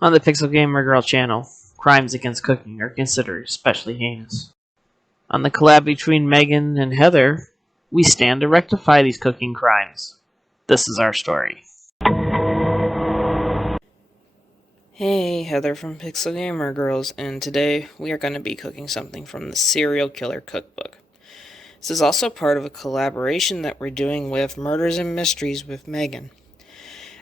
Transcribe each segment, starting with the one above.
On the Pixel Gamer Girl channel, crimes against cooking are considered especially heinous. On the collab between Megan and Heather, we stand to rectify these cooking crimes. This is our story. Hey, Heather from Pixel Gamer Girls, and today we are going to be cooking something from the Serial Killer Cookbook. This is also part of a collaboration that we're doing with Murders and Mysteries with Megan.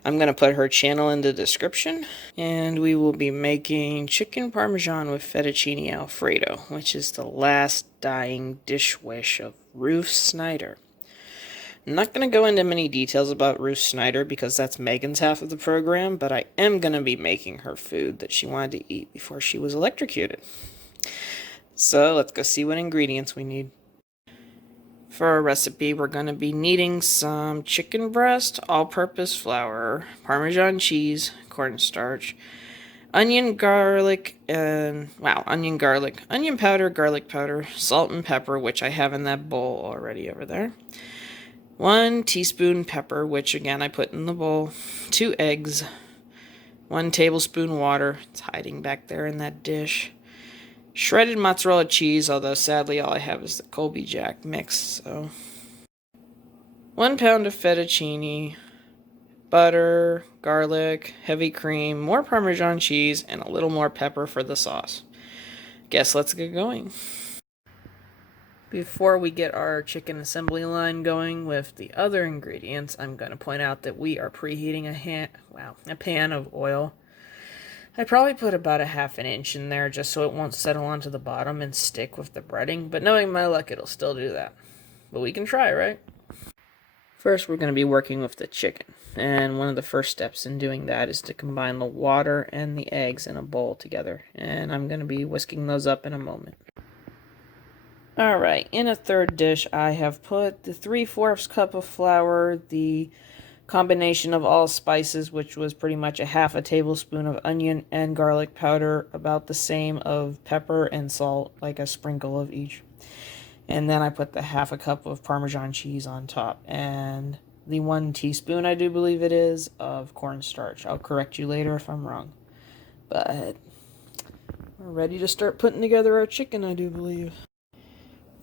I'm going to put her channel in the description, and we will be making chicken parmesan with fettuccine Alfredo, which is the last dying dish wish of Ruth Snyder. I'm not going to go into many details about Ruth Snyder because that's Megan's half of the program, but I am going to be making her food that she wanted to eat before she was electrocuted. So let's go see what ingredients we need. For our recipe, we're going to be needing some chicken breast, all-purpose flour, Parmesan cheese, cornstarch, onion powder, garlic powder, salt and pepper, which I have in that bowl already over there. 1 teaspoon pepper, which again I put in the bowl. 2 eggs. 1 tablespoon water. It's hiding back there in that dish. Shredded mozzarella cheese, although sadly all I have is the Colby Jack mix. So 1 pound of fettuccine, butter, garlic, heavy cream, more Parmesan cheese, and a little more pepper for the sauce. Guess let's get going. Before we get our chicken assembly line going with the other ingredients, I'm going to point out that we are preheating a pan of oil. I probably put about a ½ inch in there just so it won't settle onto the bottom and stick with the breading, but knowing my luck, it'll still do that. But we can try, right? First, we're going to be working with the chicken, and one of the first steps in doing that is to combine the water and the eggs in a bowl together, and I'm going to be whisking those up in a moment. Alright, in a third dish, I have put the 3/4 cup of flour, the combination of all spices, which was pretty much a ½ tablespoon of onion and garlic powder, about the same of pepper and salt, like a sprinkle of each. And then I put the ½ cup of Parmesan cheese on top, and the 1 teaspoon, I do believe it is, of cornstarch. I'll correct you later if I'm wrong. But we're ready to start putting together our chicken, I do believe.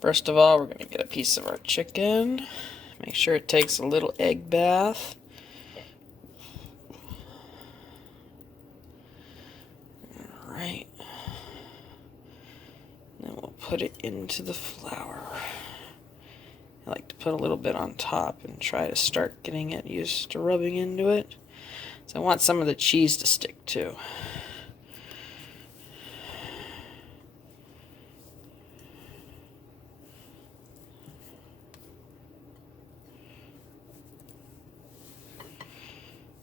First of all, we're going to get a piece of our chicken. Make sure it takes a little egg bath. Alright. Then we'll put it into the flour. I like to put a little bit on top and try to start getting it used to rubbing into it. So I want some of the cheese to stick too.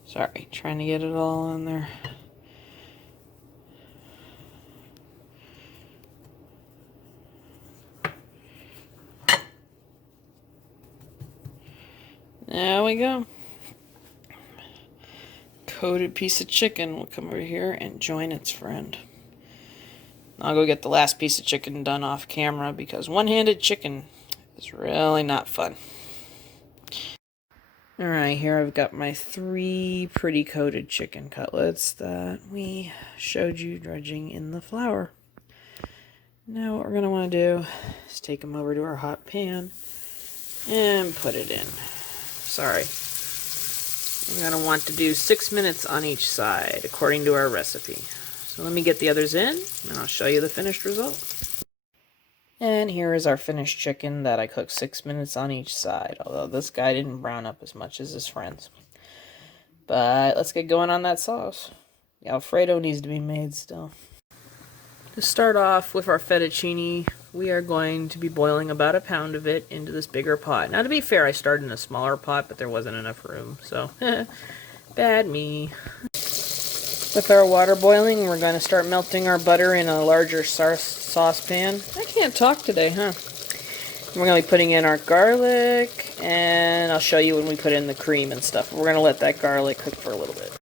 Sorry, trying to get it all in there. There we go. Coated piece of chicken will come over here and join its friend. I'll go get the last piece of chicken done off camera because one-handed chicken is really not fun. Alright, here I've got my 3 pretty coated chicken cutlets that we showed you dredging in the flour. Now what we're going to want to do is take them over to our hot pan and put it in. Sorry. We're going to want to do 6 minutes on each side according to our recipe. So let me get the others in and I'll show you the finished result. And here is our finished chicken that I cooked 6 minutes on each side, although this guy didn't brown up as much as his friends. But let's get going on that sauce. The Alfredo needs to be made still. To start off with our fettuccine, we are going to be boiling about 1 pound of it into this bigger pot. Now to be fair, I started in a smaller pot, but there wasn't enough room, so bad me. With our water boiling, we're going to start melting our butter in a larger saucepan. I can't talk today, huh? We're going to be putting in our garlic, and I'll show you when we put in the cream and stuff. We're going to let that garlic cook for a little bit.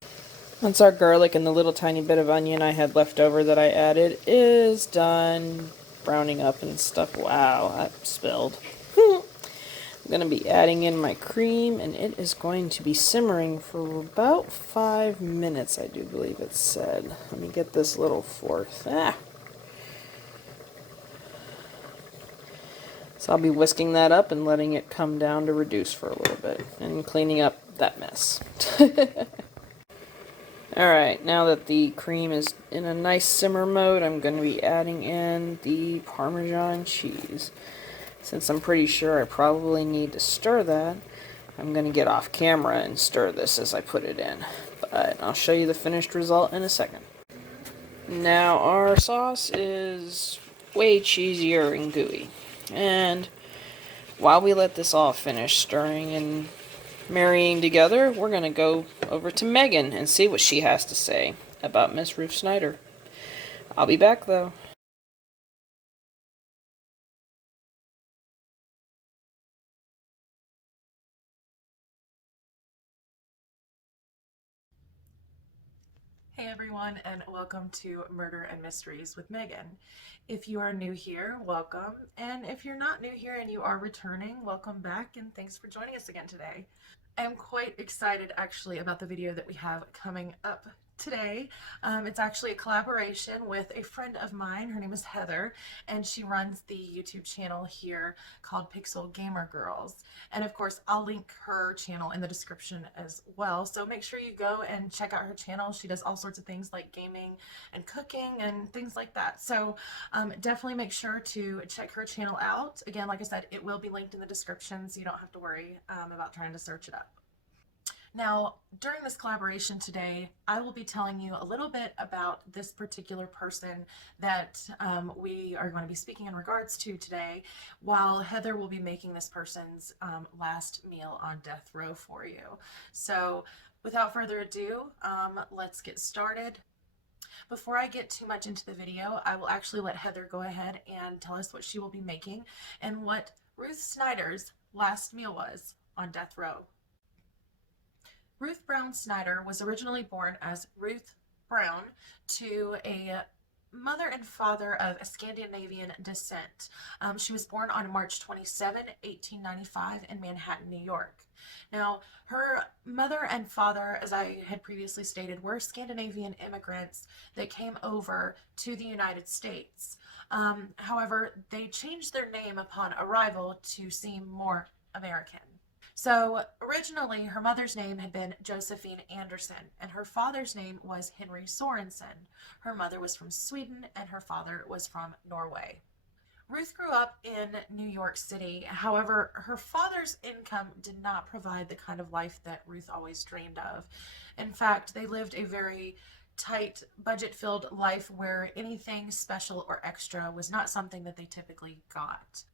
Once our garlic and the little tiny bit of onion I had left over that I added is done browning up and stuff. Wow, I spilled. I'm going to be adding in my cream, and it is going to be simmering for about 5 minutes, I do believe it said. Let me get this little fork. So I'll be whisking that up and letting it come down to reduce for a little bit and cleaning up that mess. Alright, now that the cream is in a nice simmer mode, I'm going to be adding in the Parmesan cheese. Since I'm pretty sure I probably need to stir that, I'm going to get off camera and stir this as I put it in. But I'll show you the finished result in a second. Now our sauce is way cheesier and gooey. And while we let this all finish stirring and marrying together, we're going to go over to Megan and see what she has to say about Miss Ruth Snyder. I'll be back though. Hey everyone, and welcome to Murder and Mysteries with Megan. If you are new here, welcome. And if you're not new here and you are returning, welcome back and thanks for joining us again today. I'm quite excited actually about the video that we have coming up today. It's actually a collaboration with a friend of mine. Her name is Heather, and she runs the YouTube channel here called Pixel Gamer Girls. And of course, I'll link her channel in the description as well. So make sure you go and check out her channel. She does all sorts of things like gaming and cooking and things like that. So definitely make sure to check her channel out. Again, like I said, it will be linked in the description, so you don't have to worry about trying to search it up. Now, during this collaboration today, I will be telling you a little bit about this particular person that we are going to be speaking in regards to today, while Heather will be making this person's last meal on death row for you. So, without further ado, let's get started. Before I get too much into the video, I will actually let Heather go ahead and tell us what she will be making and what Ruth Snyder's last meal was on death row. Ruth Brown Snyder was originally born as Ruth Brown to a mother and father of Scandinavian descent. She was born on March 27, 1895 in Manhattan, New York. Now, her mother and father, as I had previously stated, were Scandinavian immigrants that came over to the United States. However, they changed their name upon arrival to seem more American. So originally, her mother's name had been Josephine Anderson, and her father's name was Henry Sorensen. Her mother was from Sweden, and her father was from Norway. Ruth grew up in New York City. However, her father's income did not provide the kind of life that Ruth always dreamed of. In fact, they lived a very tight, budget-filled life where anything special or extra was not something that they typically got.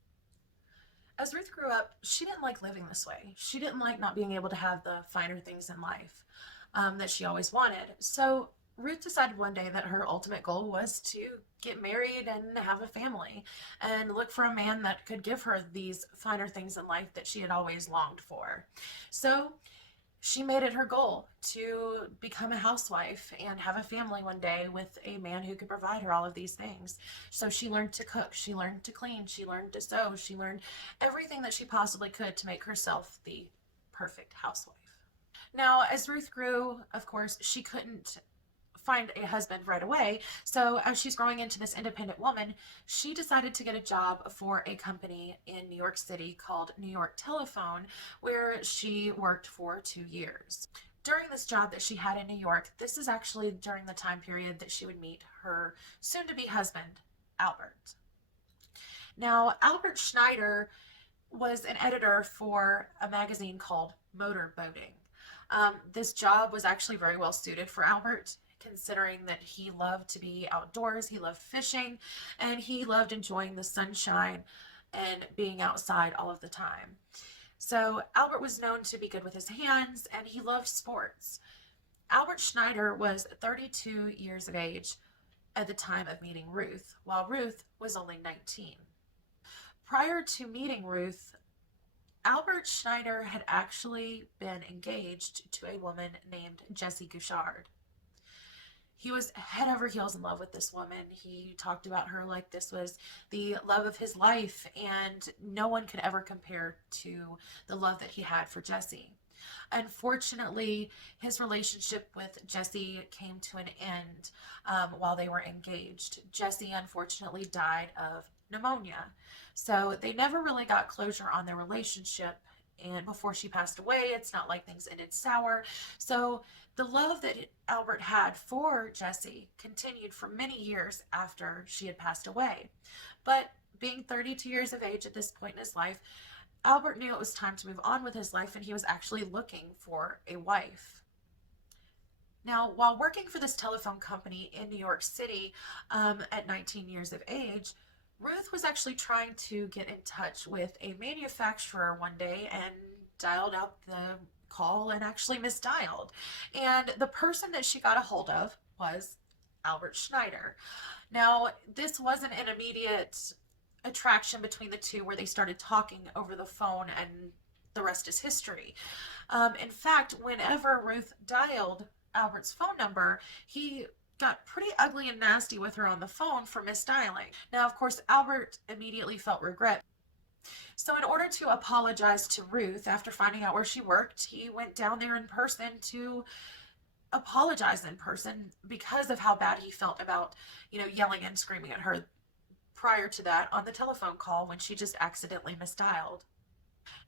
As Ruth grew up, she didn't like living this way. She didn't like not being able to have the finer things in life that she always wanted. So Ruth decided one day that her ultimate goal was to get married and have a family and look for a man that could give her these finer things in life that she had always longed for. So she made it her goal to become a housewife and have a family one day with a man who could provide her all of these things. So she learned to cook, she learned to clean, she learned to sew, she learned everything that she possibly could to make herself the perfect housewife. Now, as Ruth grew, of course, she couldn't find a husband right away. So as she's growing into this independent woman, she decided to get a job for a company in New York City called New York Telephone, where she worked for 2 years. During this job that she had in New York, this is actually during the time period that she would meet her soon-to-be husband, Albert. Now, Albert Snyder was an editor for a magazine called Motor Boating. This job was actually very well suited for Albert, considering that he loved to be outdoors, he loved fishing, and he loved enjoying the sunshine and being outside all of the time. So Albert was known to be good with his hands, and he loved sports. Albert Snyder was 32 years of age at the time of meeting Ruth, while Ruth was only 19. Prior to meeting Ruth, Albert Snyder had actually been engaged to a woman named Jessie Gouchard. He was head over heels in love with this woman. He talked about her like this was the love of his life, and no one could ever compare to the love that he had for Jessie. Unfortunately, his relationship with Jessie came to an end while they were engaged. Jessie unfortunately died of pneumonia. So they never really got closure on their relationship. And before she passed away, it's not like things ended sour. So the love that Albert had for Jessie continued for many years after she had passed away. But being 32 years of age at this point in his life, Albert knew it was time to move on with his life, and he was actually looking for a wife. Now, while working for this telephone company in New York City at 19 years of age, Ruth was actually trying to get in touch with a manufacturer one day and dialed out the call and actually misdialed. And the person that she got a hold of was Albert Snyder. Now, this wasn't an immediate attraction between the two where they started talking over the phone, and the rest is history. In fact, whenever Ruth dialed Albert's phone number, he got pretty ugly and nasty with her on the phone for misdialing. Now, of course, Albert immediately felt regret. So in order to apologize to Ruth after finding out where she worked, he went down there in person to apologize in person because of how bad he felt about, yelling and screaming at her prior to that on the telephone call when she just accidentally misdialed.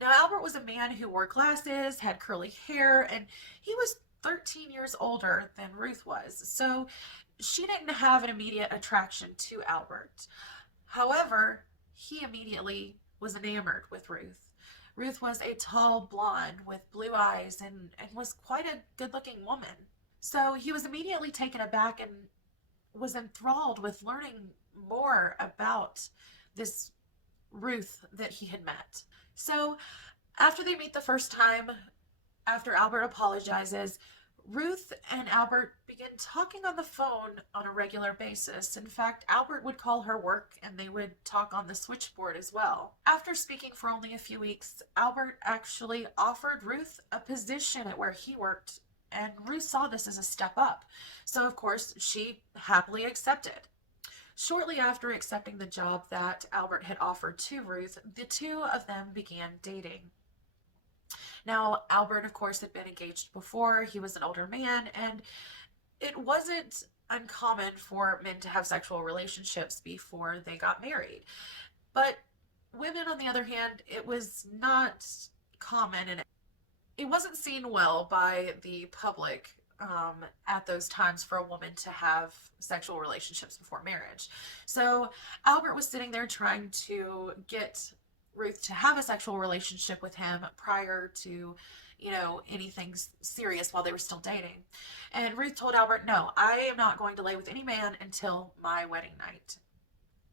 Now, Albert was a man who wore glasses, had curly hair, and he was 13 years older than Ruth was. So she didn't have an immediate attraction to Albert. However, he immediately was enamored with Ruth. Ruth was a tall blonde with blue eyes and was quite a good-looking woman. So he was immediately taken aback and was enthralled with learning more about this Ruth that he had met. So after they meet the first time, after Albert apologizes, Ruth and Albert begin talking on the phone on a regular basis. In fact, Albert would call her work and they would talk on the switchboard as well. After speaking for only a few weeks, Albert actually offered Ruth a position at where he worked, and Ruth saw this as a step up. So, of course, she happily accepted. Shortly after accepting the job that Albert had offered to Ruth, the two of them began dating. Now, Albert, of course, had been engaged before. He was an older man, and it wasn't uncommon for men to have sexual relationships before they got married. But women, on the other hand, it was not common, and it wasn't seen well by the public at those times for a woman to have sexual relationships before marriage. So Albert was sitting there trying to get Ruth to have a sexual relationship with him prior to, anything serious while they were still dating. And Ruth told Albert, no, I am not going to lay with any man until my wedding night.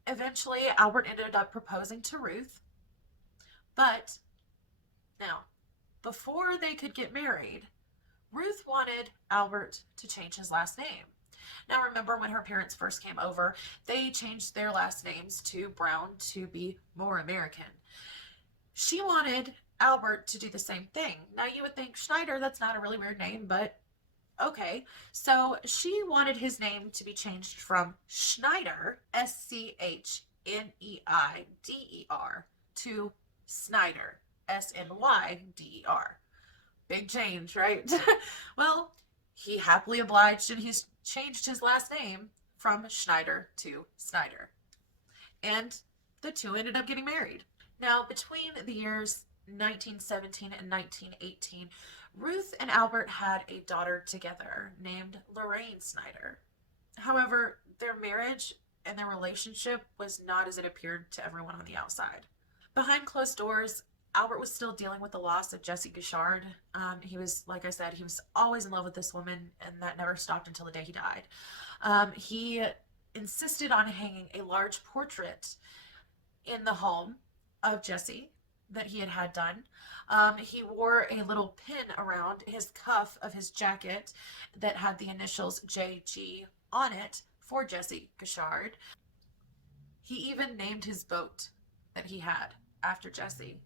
Eventually, Albert ended up proposing to Ruth. But now, before they could get married, Ruth wanted Albert to change his last name. Now, remember when her parents first came over, they changed their last names to Brown to be more American. She wanted Albert to do the same thing. Now, you would think Snyder, that's not a really weird name, but okay. So she wanted his name to be changed from Snyder, Schneider, to Snyder, Snyder. Big change, right? Well, he happily obliged, and he's changed his last name from Schneider to Snyder. And the two ended up getting married. Now, between the years 1917 and 1918, Ruth and Albert had a daughter together named Lorraine Snyder. However, their marriage and their relationship was not as it appeared to everyone on the outside. Behind closed doors, Albert was still dealing with the loss of Jessie Guichard. He was, like I said, he was always in love with this woman, and that never stopped until the day he died. He insisted on hanging a large portrait in the home of Jessie that he had done. He wore a little pin around his cuff of his jacket that had the initials JG on it for Jessie Guichard. He even named his boat that he had after Jessie.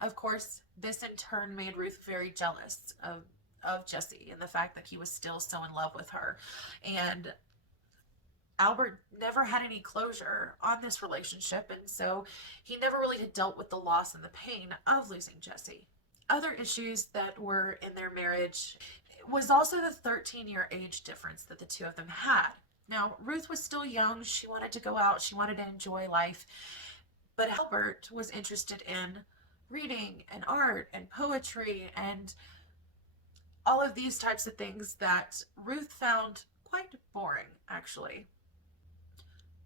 Of course, this in turn made Ruth very jealous of of Jesse and the fact that he was still so in love with her. And Albert never had any closure on this relationship, and so he never really had dealt with the loss and the pain of losing Jesse. Other issues that were in their marriage was also the 13-year age difference that the two of them had. Now, Ruth was still young. She wanted to go out. She wanted to enjoy life. But Albert was interested in reading and art and poetry and all of these types of things that Ruth found quite boring, actually.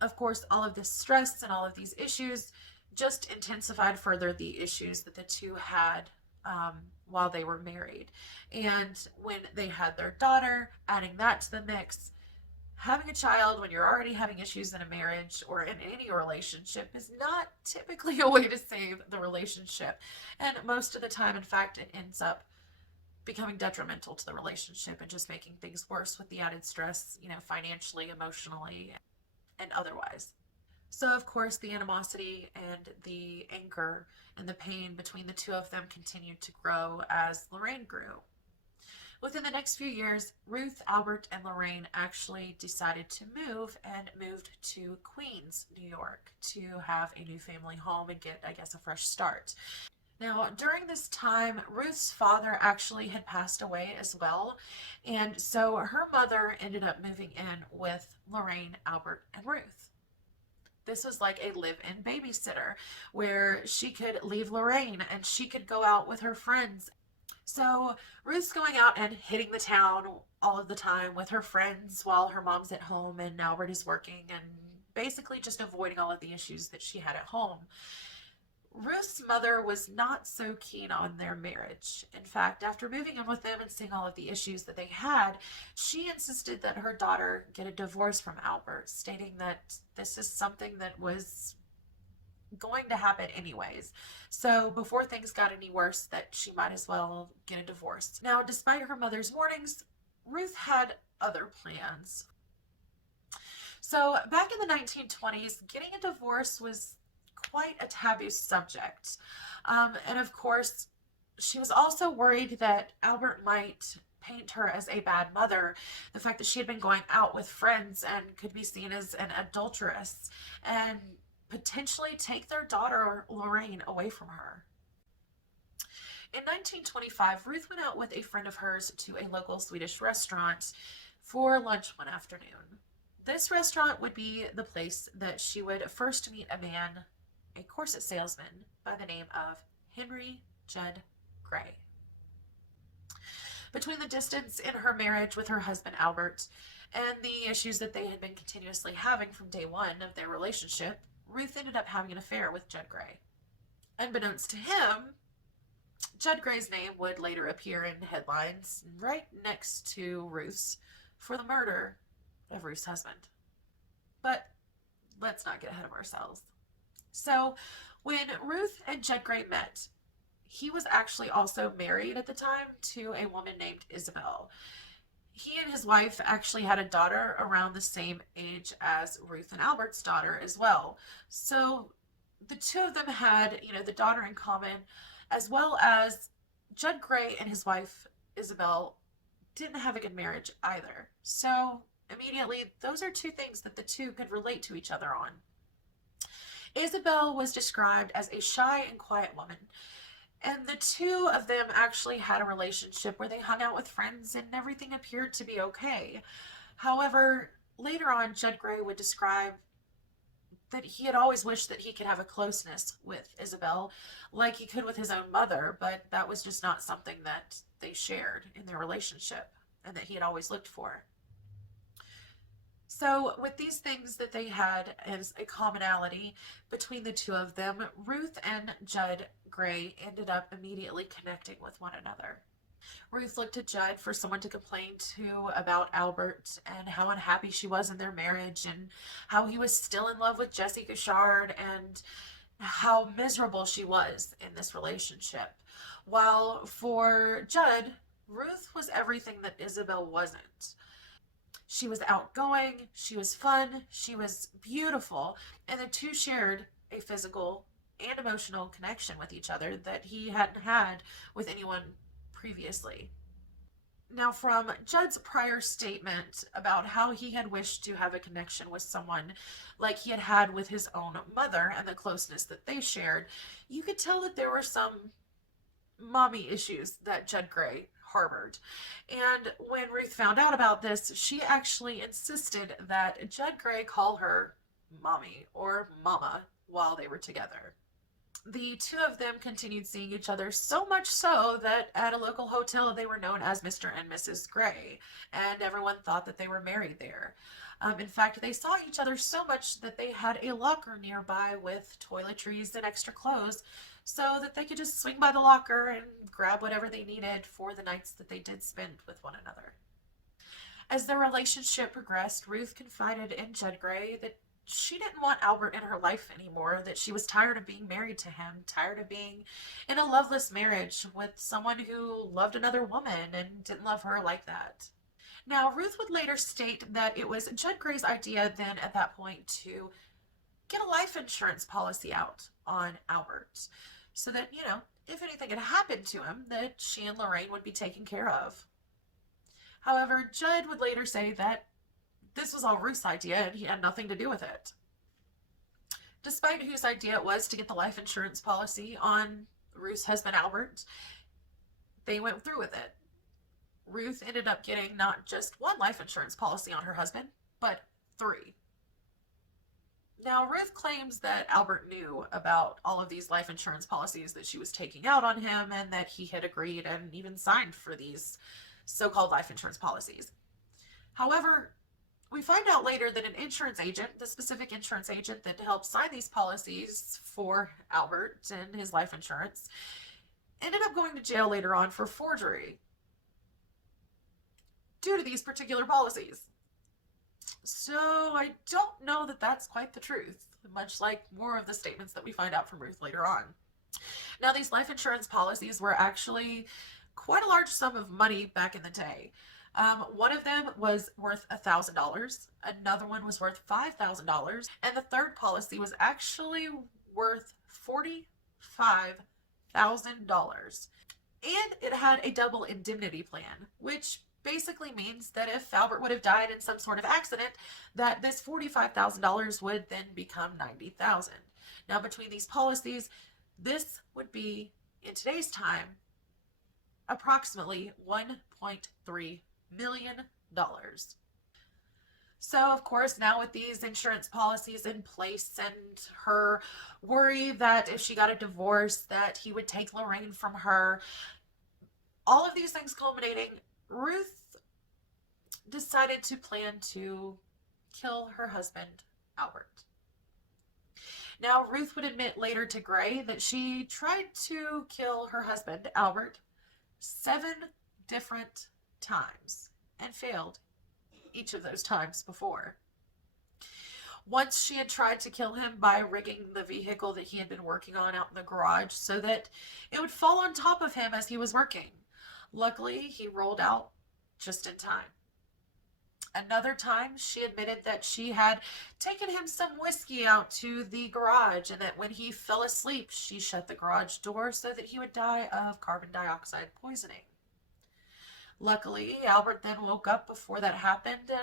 Of course, all of this stress and all of these issues just intensified further the issues that the two had while they were married. And when they had their daughter, adding that to the mix, having a child when you're already having issues in a marriage or in any relationship is not typically a way to save the relationship. And most of the time, in fact, it ends up becoming detrimental to the relationship and just making things worse with the added stress, financially, emotionally, and otherwise. So, of course, the animosity and the anger and the pain between the two of them continued to grow as Lorraine grew. Within the next few years, Ruth, Albert, and Lorraine actually decided to move and moved to Queens, New York, to have a new family home and get, a fresh start. Now, during this time, Ruth's father actually had passed away as well, and so her mother ended up moving in with Lorraine, Albert, and Ruth. This was like a live-in babysitter where she could leave Lorraine and she could go out with her friends. So Ruth's going out and hitting the town all of the time with her friends while her mom's at home and Albert is working, and basically just avoiding all of the issues that she had at home. Ruth's mother was not so keen on their marriage. In fact, after moving in with them and seeing all of the issues that they had, she insisted that her daughter get a divorce from Albert, stating that this is something that was going to happen anyways. So before things got any worse, that she might as well get a divorce. Now, despite her mother's warnings, Ruth had other plans. So back in the 1920s, getting a divorce was quite a taboo subject. And of course, she was also worried that Albert might paint her as a bad mother, the fact that she had been going out with friends and could be seen as an adulteress, and potentially take their daughter Lorraine away from her. In 1925, Ruth went out with a friend of hers to a local Swedish restaurant for lunch one afternoon. This restaurant would be the place that she would first meet a man, a corset salesman by the name of Henry Judd Gray. Between the distance in her marriage with her husband Albert and the issues that they had been continuously having from day one of their relationship, Ruth ended up having an affair with Judd Gray. Unbeknownst to him, Judd Gray's name would later appear in headlines right next to Ruth's for the murder of Ruth's husband. But let's not get ahead of ourselves. So when Ruth and Judd Gray met, he was actually also married at the time to a woman named Isabel. He and his wife actually had a daughter around the same age as Ruth and Albert's daughter as well. So the two of them had, the daughter in common, as well as Judd Gray and his wife Isabel didn't have a good marriage either. So immediately, those are two things that the two could relate to each other on. Isabel was described as a shy and quiet woman, and the two of them actually had a relationship where they hung out with friends and everything appeared to be okay. However, later on, Judd Gray would describe that he had always wished that he could have a closeness with Isabel like he could with his own mother, but that was just not something that they shared in their relationship and that he had always looked for. So with these things that they had as a commonality between the two of them, Ruth and Judd Gray ended up immediately connecting with one another. Ruth looked to Judd for someone to complain to about Albert and how unhappy she was in their marriage and how he was still in love with Jessie Gouchard and how miserable she was in this relationship. While for Judd, Ruth was everything that Isabel wasn't. She was outgoing, she was fun, she was beautiful, and the two shared a physical and emotional connection with each other that he hadn't had with anyone previously. Now, from Judd's prior statement about how he had wished to have a connection with someone like he had had with his own mother and the closeness that they shared, you could tell that there were some mommy issues that Judd Gray harbored. And when Ruth found out about this, she actually insisted that Judd Gray call her mommy or mama while they were together. The two of them continued seeing each other, so much so that at a local hotel they were known as Mr. and Mrs. Gray, and everyone thought that they were married there. In fact, they saw each other so much that they had a locker nearby with toiletries and extra clothes so that they could just swing by the locker and grab whatever they needed for the nights that they did spend with one another. As their relationship progressed, Ruth confided in Judd Gray that she didn't want Albert in her life anymore, that she was tired of being married to him, tired of being in a loveless marriage with someone who loved another woman and didn't love her like that. Now, Ruth would later state that it was Judd Gray's idea then at that point to get a life insurance policy out on Albert so that, if anything had happened to him, that she and Lorraine would be taken care of. However, Judd would later say that this was all Ruth's idea and he had nothing to do with it. Despite whose idea it was to get the life insurance policy on Ruth's husband Albert, they went through with it. Ruth ended up getting not just one life insurance policy on her husband, but 3. Now, Ruth claims that Albert knew about all of these life insurance policies that she was taking out on him and that he had agreed and even signed for these so-called life insurance policies. However, we find out later that an insurance agent, the specific insurance agent that helped sign these policies for Albert and his life insurance, ended up going to jail later on for forgery due to these particular policies. So I don't know that that's quite the truth, much like more of the statements that we find out from Ruth later on. Now, these life insurance policies were actually quite a large sum of money back in the day. One of them was worth $1,000, another one was worth $5,000, and the third policy was actually worth $45,000. And it had a double indemnity plan, which basically means that if Albert would have died in some sort of accident, that this $45,000 would then become $90,000. Now, between these policies, this would be, in today's time, approximately $1.3 million. So, of course, now with these insurance policies in place and her worry that if she got a divorce that he would take Lorraine from her, all of these things culminating, Ruth decided to plan to kill her husband, Albert. Now, Ruth would admit later to Gray that she tried to kill her husband, Albert, 7 different times and failed each of those times before. Once she had tried to kill him by rigging the vehicle that he had been working on out in the garage so that it would fall on top of him as he was working. Luckily, he rolled out just in time. Another time, she admitted that she had taken him some whiskey out to the garage and that when he fell asleep, she shut the garage door so that he would die of carbon dioxide poisoning. Luckily, Albert then woke up before that happened and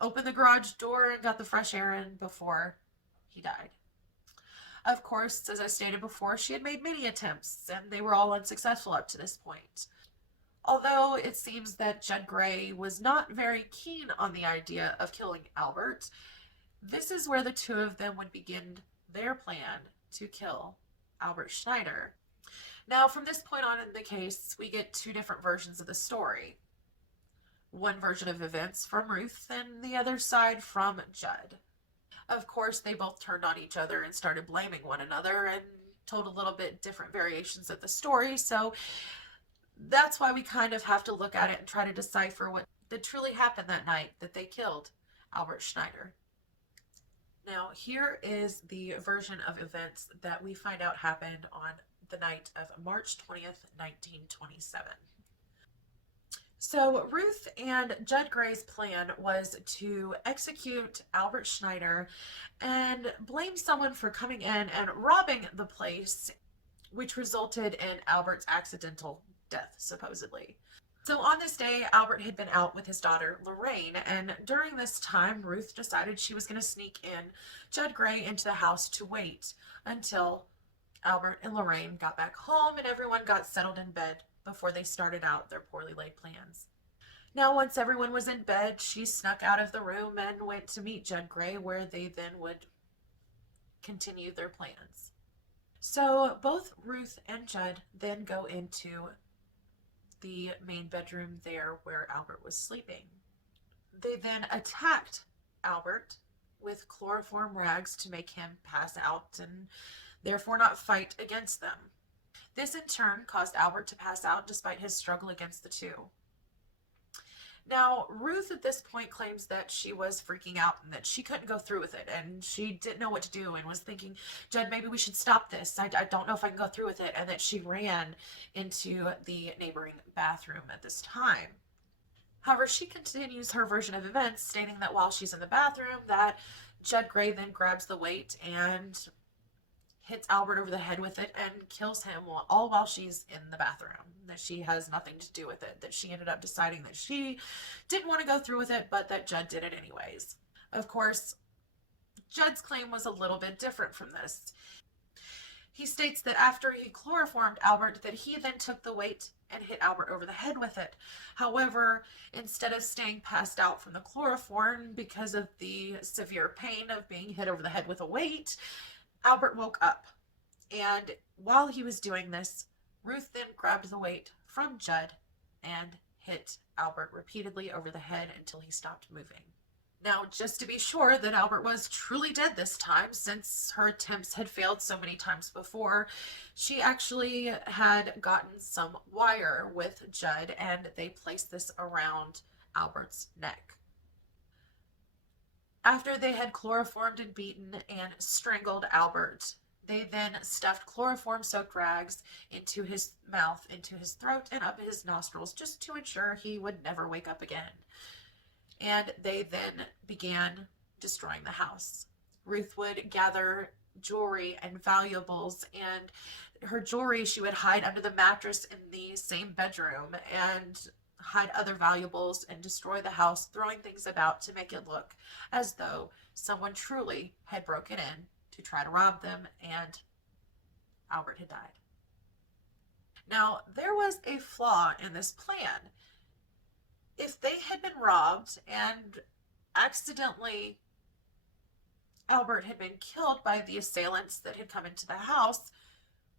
opened the garage door and got the fresh air in before he died. Of course, as I stated before, she had made many attempts and they were all unsuccessful up to this point. Although it seems that Judd Gray was not very keen on the idea of killing Albert, this is where the two of them would begin their plan to kill Albert Snyder. Now, from this point on in the case, we get 2 different versions of the story. One version of events from Ruth and the other side from Judd. Of course, they both turned on each other and started blaming one another and told a little bit different variations of the story, so that's why we kind of have to look at it and try to decipher what did truly happen that night that they killed Albert Snyder. Now, here is the version of events that we find out happened on the night of March 20th, 1927. So Ruth and Judd Gray's plan was to execute Albert Snyder and blame someone for coming in and robbing the place, which resulted in Albert's accidental death, supposedly. So on this day, Albert had been out with his daughter, Lorraine, and during this time, Ruth decided she was going to sneak in Judd Gray into the house to wait until Albert and Lorraine got back home and everyone got settled in bed before they started out their poorly laid plans. Now, once everyone was in bed, she snuck out of the room and went to meet Judd Gray, where they then would continue their plans. So both Ruth and Judd then go into the main bedroom there where Albert was sleeping. They then attacked Albert with chloroform rags to make him pass out and therefore not fight against them. This in turn caused Albert to pass out despite his struggle against the two. Now, Ruth at this point claims that she was freaking out and that she couldn't go through with it and she didn't know what to do and was thinking, Judd, maybe we should stop this. I don't know if I can go through with it. And that she ran into the neighboring bathroom at this time. However, she continues her version of events, stating that while she's in the bathroom, that Judd Gray then grabs the weight and hits Albert over the head with it and kills him, all while she's in the bathroom, that she has nothing to do with it, that she ended up deciding that she didn't want to go through with it, but that Judd did it anyways. Of course, Judd's claim was a little bit different from this. He states that after he chloroformed Albert, that he then took the weight and hit Albert over the head with it. However, instead of staying passed out from the chloroform because of the severe pain of being hit over the head with a weight, Albert woke up, and while he was doing this, Ruth then grabbed the weight from Judd and hit Albert repeatedly over the head until he stopped moving. Now, just to be sure that Albert was truly dead this time, since her attempts had failed so many times before, she actually had gotten some wire with Judd, and they placed this around Albert's neck. After they had chloroformed and beaten and strangled Albert, they then stuffed chloroform-soaked rags into his mouth, into his throat, and up his nostrils, just to ensure he would never wake up again. And they then began destroying the house. Ruth would gather jewelry and valuables, and her jewelry she would hide under the mattress in the same bedroom, and hide other valuables and destroy the house, throwing things about to make it look as though someone truly had broken in to try to rob them and Albert had died. Now, there was a flaw in this plan. If they had been robbed and accidentally Albert had been killed by the assailants that had come into the house,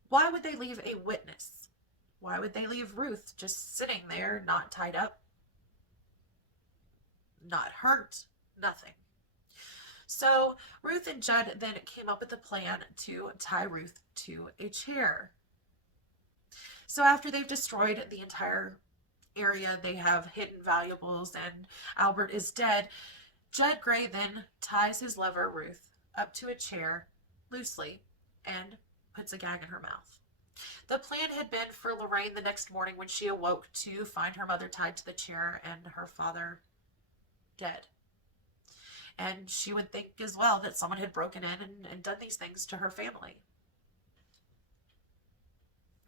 why would they leave a witness? Why would they leave Ruth just sitting there, not tied up, not hurt, nothing? So Ruth and Judd then came up with a plan to tie Ruth to a chair. So after they've destroyed the entire area, they have hidden valuables, and Albert is dead, Judd Gray then ties his lover, Ruth, up to a chair loosely and puts a gag in her mouth. The plan had been for Lorraine the next morning when she awoke to find her mother tied to the chair and her father dead. And she would think as well that someone had broken in and done these things to her family.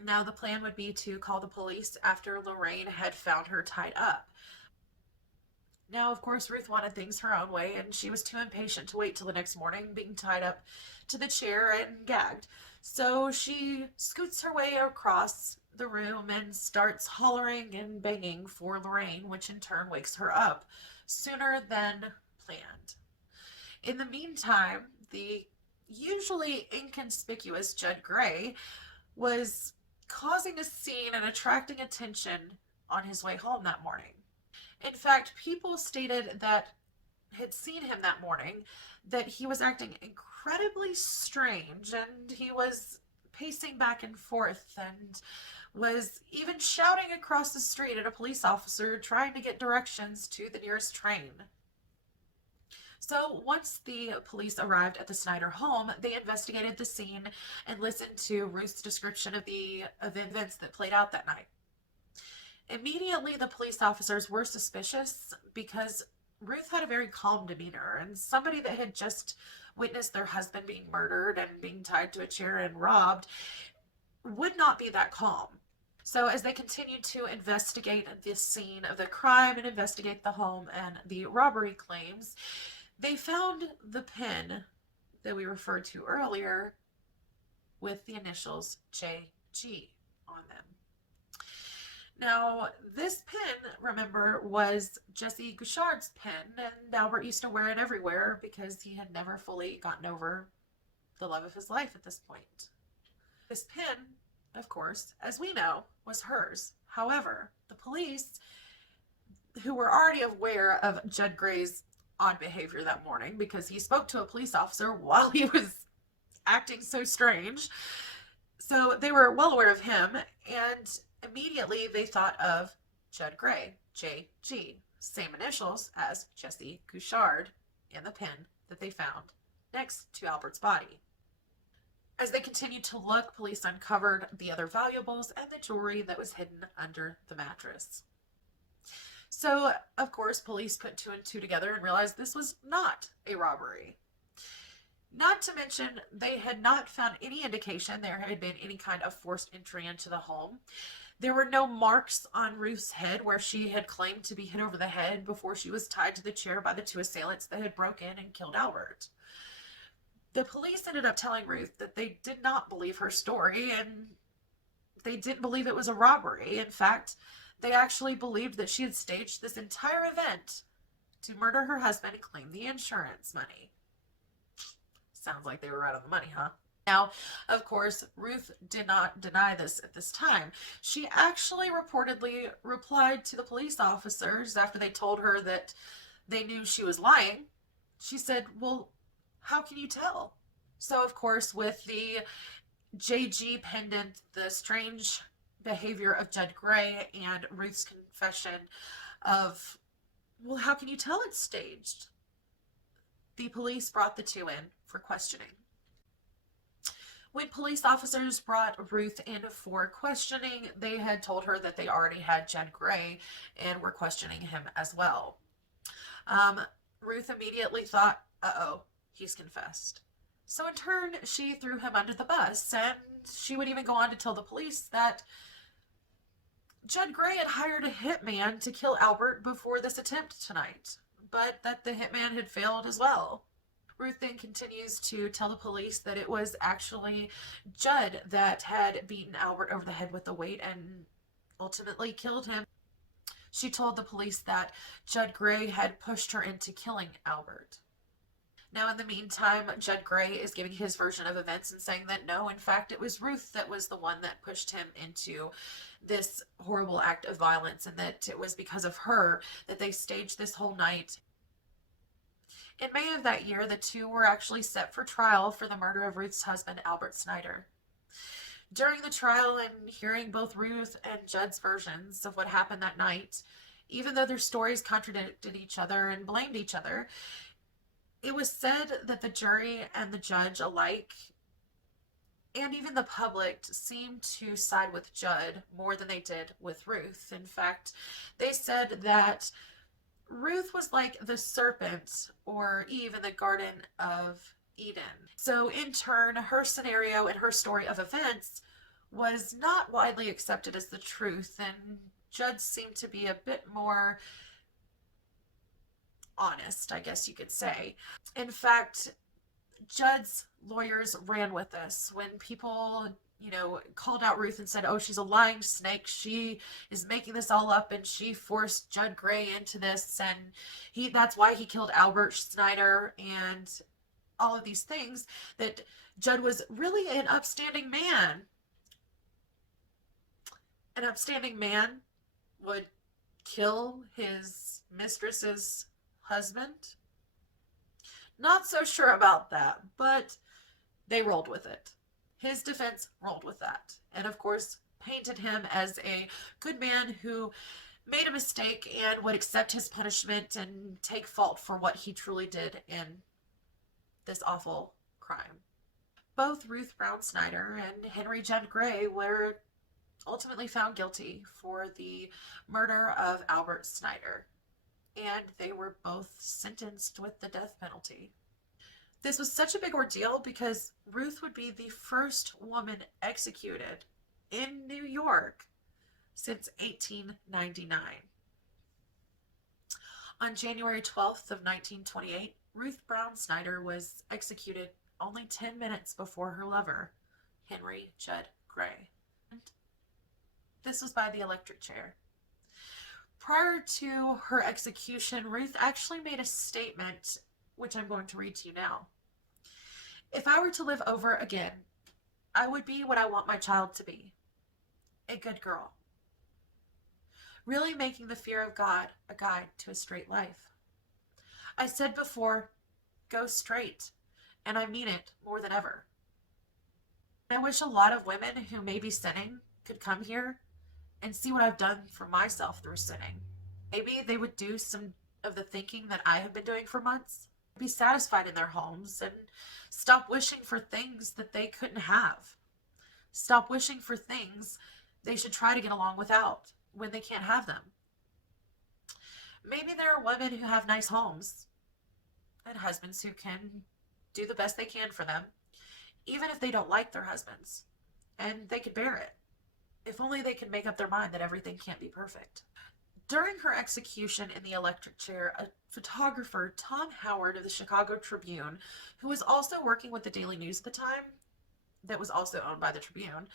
Now the plan would be to call the police after Lorraine had found her tied up. Now, of course, Ruth wanted things her own way, and she was too impatient to wait till the next morning, being tied up to the chair and gagged. So she scoots her way across the room and starts hollering and banging for Lorraine, which in turn wakes her up sooner than planned. In the meantime, the usually inconspicuous Judd Gray was causing a scene and attracting attention on his way home that morning. In fact, people stated that had seen him that morning that he was acting incredibly strange, and he was pacing back and forth and was even shouting across the street at a police officer trying to get directions to the nearest train. So once the police arrived at the Snyder home, they investigated the scene and listened to Ruth's description of the events that played out that night. Immediately, the police officers were suspicious because Ruth had a very calm demeanor, and somebody that had just witnessed their husband being murdered and being tied to a chair and robbed would not be that calm. So as they continued to investigate the scene of the crime and investigate the home and the robbery claims, they found the pen that we referred to earlier with the initials JG on them. Now, this pen, remember, was Jesse Gouchard's pen, and Albert used to wear it everywhere because he had never fully gotten over the love of his life at this point. This pen, of course, as we know, was hers. However, the police, who were already aware of Judd Gray's odd behavior that morning because he spoke to a police officer while he was acting so strange, so they were well aware of him, and immediately they thought of Judd Gray, JG, same initials as Jesse Gouchard, in the pen that they found next to Albert's body. As they continued to look, police uncovered the other valuables and the jewelry that was hidden under the mattress. So, of course, police put 2 and 2 together and realized this was not a robbery. Not to mention, they had not found any indication there had been any kind of forced entry into the home. There were no marks on Ruth's head where she had claimed to be hit over the head before she was tied to the chair by the 2 assailants that had broken in and killed Albert. The police ended up telling Ruth that they did not believe her story and they didn't believe it was a robbery. In fact, they actually believed that she had staged this entire event to murder her husband and claim the insurance money. Sounds like they were right on the money, huh? Now, of course, Ruth did not deny this at this time. She actually reportedly replied to the police officers after they told her that they knew she was lying. She said, well, how can you tell? So, of course, with the JG pendant, the strange behavior of Judd Gray, and Ruth's confession of, well, how can you tell it's staged? The police brought the 2 in for questioning. When police officers brought Ruth in for questioning, they had told her that they already had Judd Gray and were questioning him as well. Ruth immediately thought, uh-oh, he's confessed. So in turn, she threw him under the bus, and she would even go on to tell the police that Judd Gray had hired a hitman to kill Albert before this attempt tonight, but that the hitman had failed as well. Ruth then continues to tell the police that it was actually Judd that had beaten Albert over the head with the weight and ultimately killed him. She told the police that Judd Gray had pushed her into killing Albert. Now, in the meantime, Judd Gray is giving his version of events and saying that no, in fact, it was Ruth that was the one that pushed him into this horrible act of violence, and that it was because of her that they staged this whole night. In May of that year, the 2 were actually set for trial for the murder of Ruth's husband, Albert Snyder. During the trial and hearing both Ruth and Judd's versions of what happened that night, even though their stories contradicted each other and blamed each other, it was said that the jury and the judge alike, and even the public, seemed to side with Judd more than they did with Ruth. In fact, they said that Ruth was like the serpent or Eve in the Garden of Eden. So in turn, her scenario and her story of events was not widely accepted as the truth, and Judd seemed to be a bit more honest, I guess you could say. In fact, Judd's lawyers ran with this. When people, called out Ruth and said, oh, she's a lying snake, she is making this all up, and she forced Judd Gray into this, and that's why he killed Albert Snyder, and all of these things, that Judd was really an upstanding man. An upstanding man would kill his mistress's husband? Not so sure about that, but they rolled with it. His defense rolled with that, and of course painted him as a good man who made a mistake and would accept his punishment and take fault for what he truly did in this awful crime. Both Ruth Brown Snyder and Henry Judd Gray were ultimately found guilty for the murder of Albert Snyder, and they were both sentenced with the death penalty. This was such a big ordeal because Ruth would be the first woman executed in New York since 1899. On January 12th of 1928, Ruth Brown Snyder was executed only 10 minutes before her lover, Henry Judd Gray. This was by the electric chair. Prior to her execution, Ruth actually made a statement, which I'm going to read to you now. If I were to live over again, I would be what I want my child to be, a good girl. Really making the fear of God a guide to a straight life. I said before, go straight, and I mean it more than ever. I wish a lot of women who may be sinning could come here and see what I've done for myself through sinning. Maybe they would do some of the thinking that I have been doing for months, be satisfied in their homes, and stop wishing for things that they couldn't have. Stop wishing for things they should try to get along without when they can't have them. Maybe there are women who have nice homes and husbands who can do the best they can for them, even if they don't like their husbands, and they could bear it, if only they can make up their mind that everything can't be perfect. During her execution in the electric chair, a photographer, Tom Howard of the Chicago Tribune, who was also working with the Daily News at the time, that was also owned by the Tribune,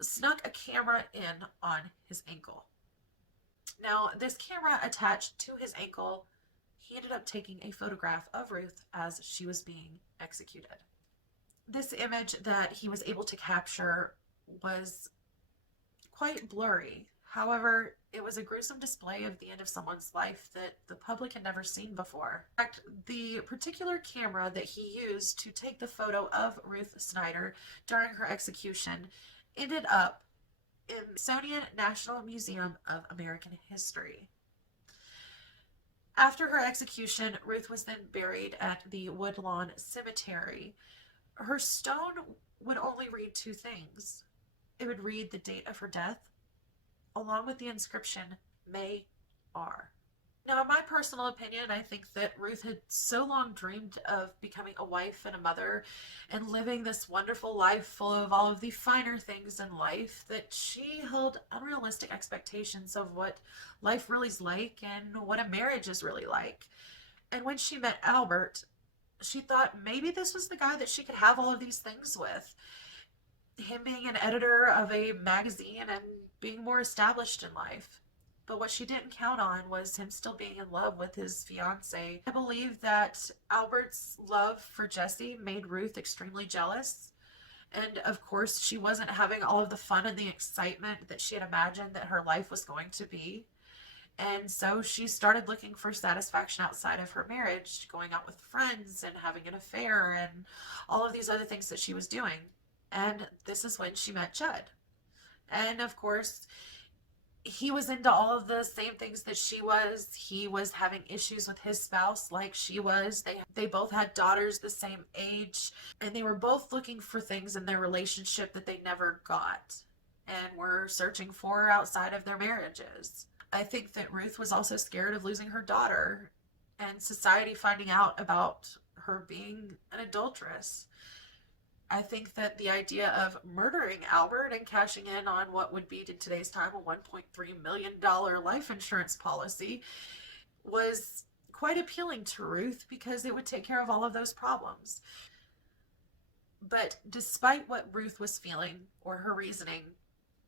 snuck a camera in on his ankle. Now, this camera attached to his ankle, he ended up taking a photograph of Ruth as she was being executed. This image that he was able to capture was quite blurry. However, it was a gruesome display of the end of someone's life that the public had never seen before. In fact, the particular camera that he used to take the photo of Ruth Snyder during her execution ended up in the Smithsonian National Museum of American History. After her execution, Ruth was then buried at the Woodlawn Cemetery. Her stone would only read two things. It would read the date of her death, along with the inscription, May R. Now, in my personal opinion, I think that Ruth had so long dreamed of becoming a wife and a mother and living this wonderful life full of all of the finer things in life that she held unrealistic expectations of what life really is like and what a marriage is really like. And when she met Albert, she thought maybe this was the guy that she could have all of these things with. Him being an editor of a magazine and being more established in life. But what she didn't count on was him still being in love with his fiance. I believe that Albert's love for Jessie made Ruth extremely jealous. And of course, she wasn't having all of the fun and the excitement that she had imagined that her life was going to be. And so she started looking for satisfaction outside of her marriage, going out with friends and having an affair and all of these other things that she was doing. And this is when she met Judd. And of course, he was into all of the same things that she was. He was having issues with his spouse like she was. They both had daughters the same age. And they were both looking for things in their relationship that they never got and were searching for outside of their marriages. I think that Ruth was also scared of losing her daughter and society finding out about her being an adulteress. I think that the idea of murdering Albert and cashing in on what would be in today's time a $1.3 million life insurance policy was quite appealing to Ruth because it would take care of all of those problems. But despite what Ruth was feeling or her reasoning,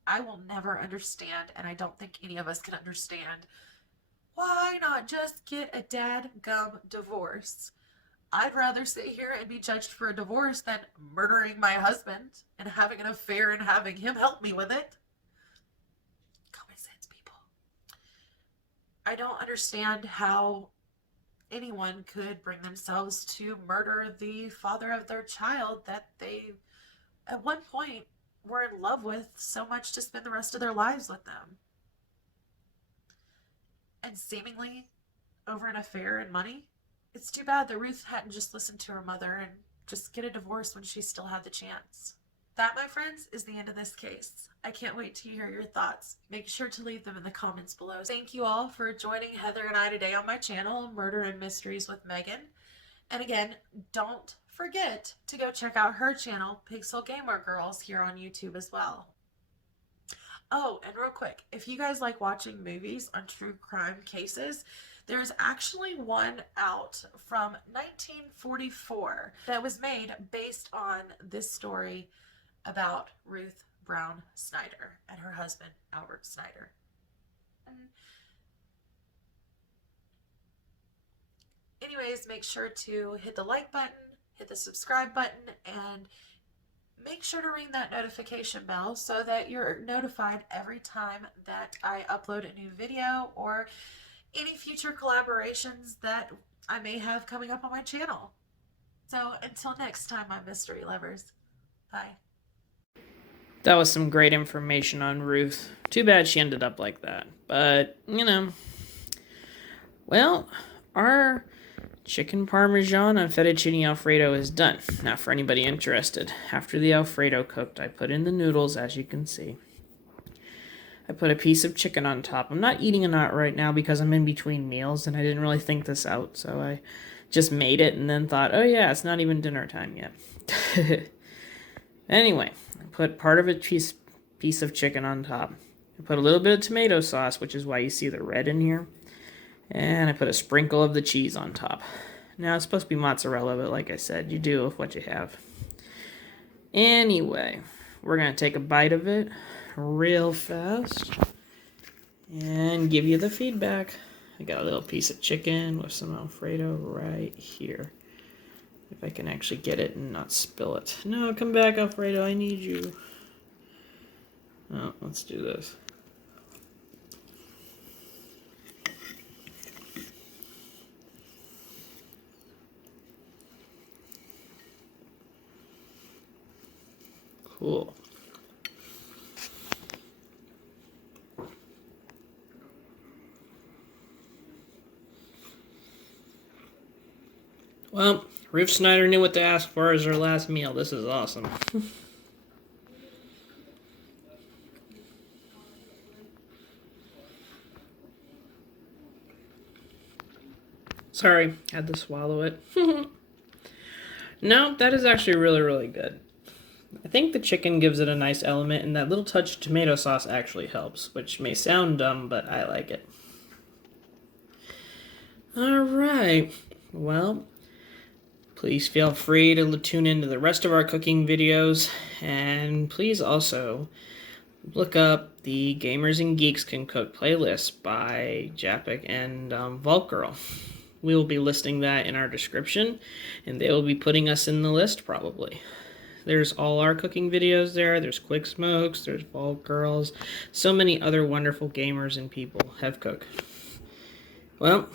I will never understand, and I don't think any of us can understand, why not just get a dadgum divorce? I'd rather sit here and be judged for a divorce than murdering my husband and having an affair and having him help me with it. Common sense, people. I don't understand how anyone could bring themselves to murder the father of their child that they, at one point, were in love with so much to spend the rest of their lives with them. And seemingly over an affair and money. It's too bad that Ruth hadn't just listened to her mother and just get a divorce when she still had the chance. That, my friends, is the end of this case. I can't wait to hear your thoughts. Make sure to leave them in the comments below. Thank you all for joining Heather and I today on my channel, Murder and Mysteries with Megan. And again, don't forget to go check out her channel, Pixel Gamer Girls, here on YouTube as well. Oh, and real quick, if you guys like watching movies on true crime cases, there's actually one out from 1944 that was made based on this story about Ruth Brown Snyder and her husband, Albert Snyder. Anyways, make sure to hit the like button, hit the subscribe button, and make sure to ring that notification bell so that you're notified every time that I upload a new video or any future collaborations that I may have coming up on my channel. So until next time, my mystery lovers, bye. That was some great information on Ruth. Too bad she ended up like that. But, well, our chicken parmesan and fettuccine Alfredo is done. Now, for anybody interested, after the Alfredo cooked, I put in the noodles, as you can see. I put a piece of chicken on top. I'm not eating it out right now because I'm in between meals, and I didn't really think this out, so I just made it and then thought, oh yeah, it's not even dinner time yet. Anyway, I put part of a piece of chicken on top. I put a little bit of tomato sauce, which is why you see the red in here. And I put a sprinkle of the cheese on top. Now, it's supposed to be mozzarella, but like I said, you do with what you have. Anyway, we're going to take a bite of it real fast and give you the feedback. I got a little piece of chicken with some Alfredo right here. If I can actually get it and not spill it. No, come back, Alfredo. I need you. Oh, let's do this. Cool. Well, Ruth Snyder knew what to ask for as her last meal. This is awesome. Sorry, had to swallow it. No, that is actually really, really good. I think the chicken gives it a nice element, and that little touch of tomato sauce actually helps, which may sound dumb, but I like it. Alright, well, please feel free to tune into the rest of our cooking videos, and please also look up the Gamers and Geeks Can Cook playlist by Japik and Vault Girl. We will be listing that in our description, and they will be putting us in the list probably. There's all our cooking videos there. There's Quick Smokes. There's Vault Girls. So many other wonderful gamers and people have cooked. Well,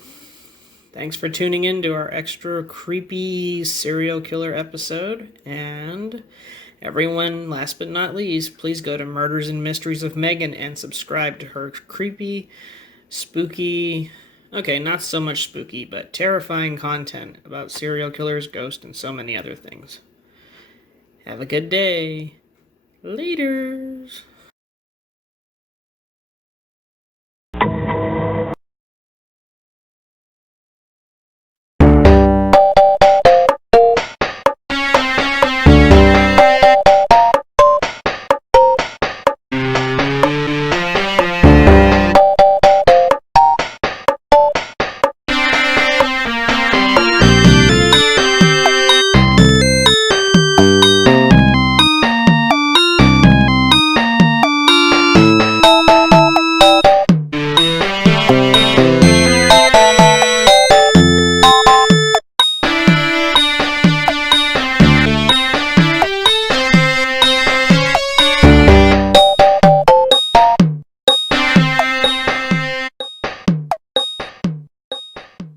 thanks for tuning in to our extra creepy serial killer episode. And everyone, last but not least, please go to Murders and Mysteries of Megan and subscribe to her creepy, spooky, okay, not so much spooky, but terrifying content about serial killers, ghosts, and so many other things. Have a good day. Laters.